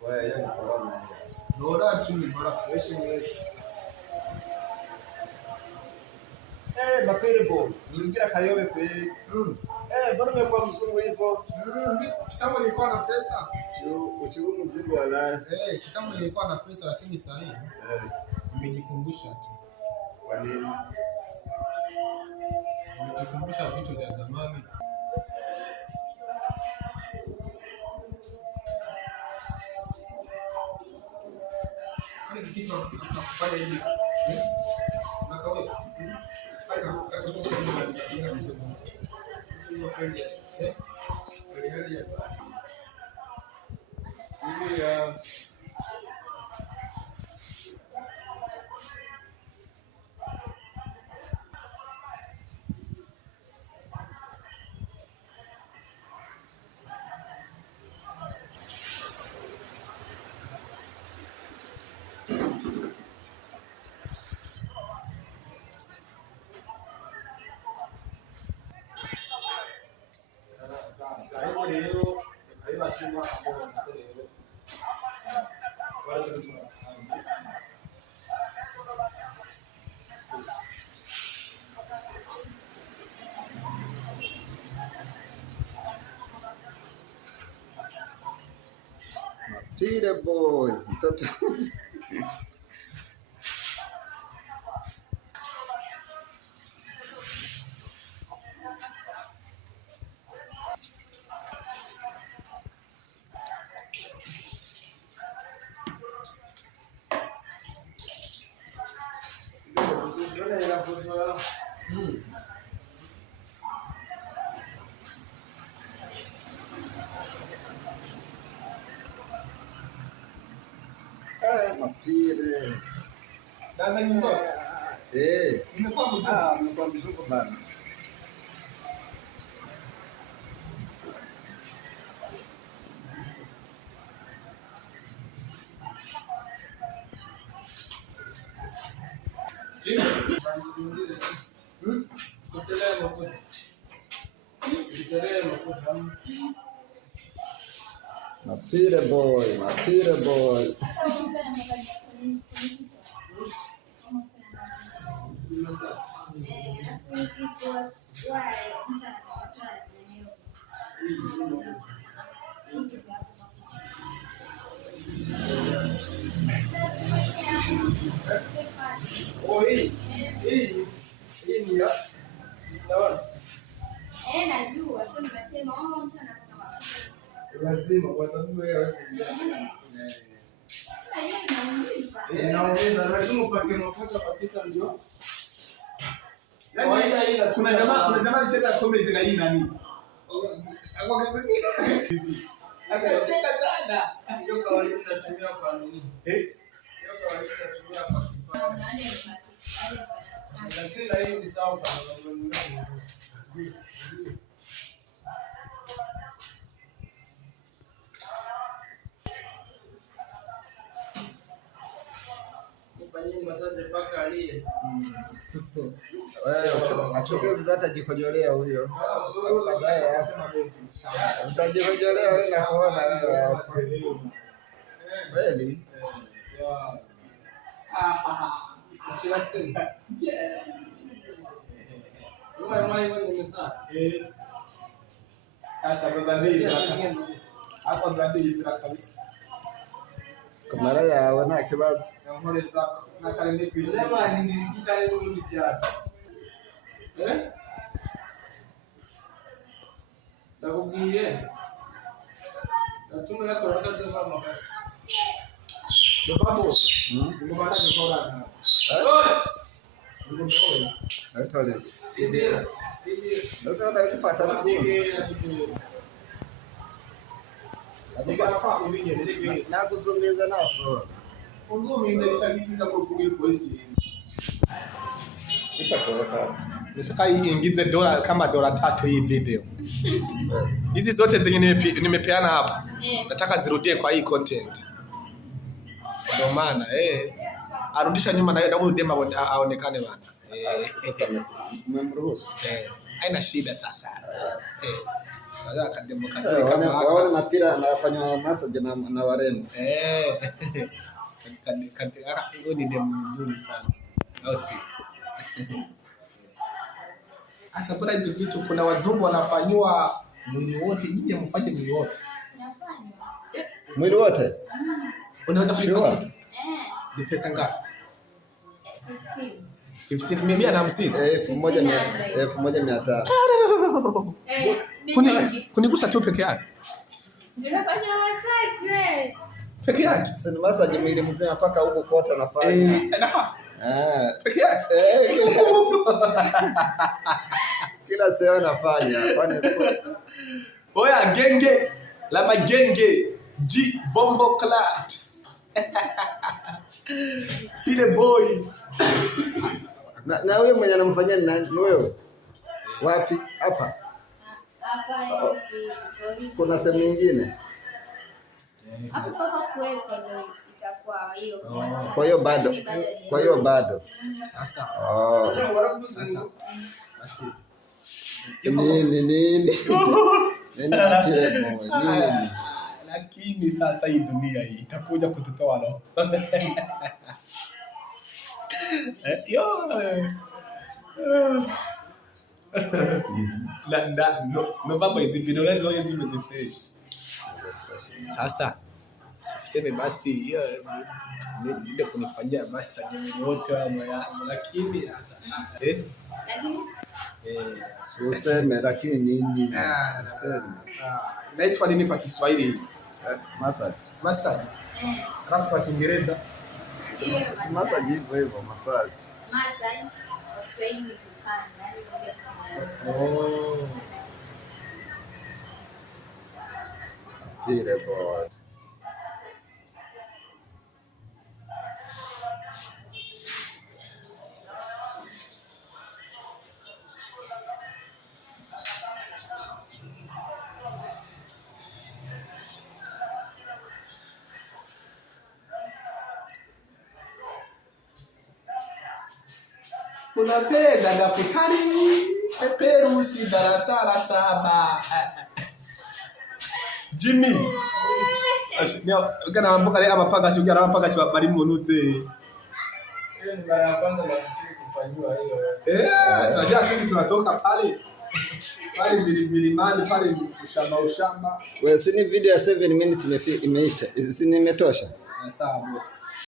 Wewe yani corona. Nora chini bora fresh news. Mapere bo. Zingira kayobe kwe. Bora umekuwa mzungu hivyo. Kitambo nilikuwa na pesa. Usiku mzungu wala. Kitambo nilikuwa na pesa lakini sasa hivi nimejikumbusha tu. Kwa nini? Nimejikumbusha vitu vya zamani. Hadi kitu nakufanya hivi. Nakawe. Peter boy, mtoto. Mapire. Dada nyinzo. Nimekuwa mzungu bana. Mapire boy. Hii ni ya. Naona. Najua sio nimesema mtu anataka Lazima kwa sababu wewe hawezi. Inaongeza lazima upake mafuta kwa pizza ndio. Yaani kuna jamaa alicheza comedy na hii nani? Akacheka sana. Hiyo kawaida tunatumia kwa nini? Hiyo kawaida tunatumia kwa kifaa. Lakini na hii ni sawa kwa sababu Achoke vizuri atajikojolea huyo. Baadaye utajikojolea wewe na kuona wewe hapo. Kweli? Kamera yawe nta kibazo. Nakubwiye natuma yakora akazi k'amagati babo ngomara ngora Atole. Sasa ndio kufuata na kuzungumza naso. Sitakuweka. Nataka iingize dola kama $3 hii video. Hizi zote zenye nimepeana hapa. Nataka zirudie kwa hii content. Ndio maana arudisha nyuma na huyo dema aonekane bana. Sasa umemruhusu. Haina shida sasa. Sasa kademo kazuri kama haka. Waone mapira anafanywa massage na warembo. Hiyo ni demo nzuri sana. Au si? Asa bora hizo vitu kuna wazungu wanafanywa mwili wote, nyinyi mfanye mwili wote. Mwili wote? Unaweza kufanya? Ni pesa ngapi? 15,150. 1,500. Kunigusa tu peke yake. Unafanya massage wewe. Peke yake. Sasa massage mwili mzima mpaka huko kote anafanya. Peke yake. Kila sehemu anafanya. Kwani oya genge la magenge G Bombo Clat. Ile boy. Na wewe mwenye anamfanyia ni wewe? Wapi? Hapa. Kuna sehemu nyingine. Hapo kwa kuweka ndio itakuwa hiyo. Kwa hiyo bado. Sasa. Sasa. Basi. Nini? Lakini sasa hii dunia hii itakuja kututoa roho. No baba hizi vidole hizi zimefresh. Sasa useme basi ndio kunifanyia basi jamii wote lakini sasa useme lakini nini? Inaitwa nini kwa Kiswahili? Massage. Alafu kwa Kiingereza? Si massage hivyo massage. Massage kwa Kiswahili ni kukanda, Ile boy. Unapenda daftari peperusi darasa la 7. Jimmy. Kana amboka leo amapaka shughuli anapaka shwa bali mnuze. Hiyo ni mara ya kwanza nafikiri kufanywa hiyo. Sasa sisi tunatoka pale milimani pale ushamba. Wewe si ni video ya 7 minutes imeisha. Si nimetosha? Sawa boss.